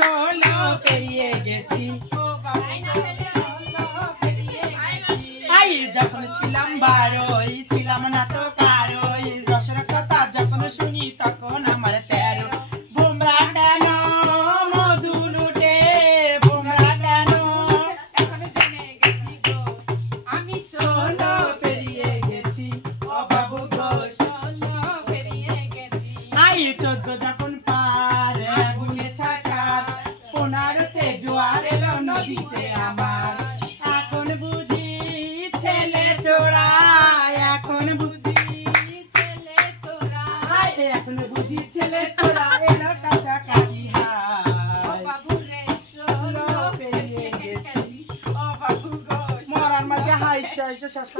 ষোলো পেরিয়ে গেছি আই যখন ছিলাম 12 ছিলাম না তো কারোই রসের কথা যখন শুনি তখন আমার 13 ভোমরা কেন মধু লুটে ভোমরা কেন এখন জেনে গেছি গো আমি 16 পেরিয়ে গেছি ও বাবু গো 16 পেরিয়ে গেছি আই 14 যখন পার আগুনে ছাকার 15তে জোয়ার এলো নদীতে আমার এখন বুঝি ছেলে চোরা এখন বুঝি ছেলে ছোড়া এখন বুঝি ছেলে চোরা এলো কাছাকাছি ও হায় বাবু রে 16 পেরিয়ে গেছি ও বাবু গো মরার মাঝে হাই শেষ শেষ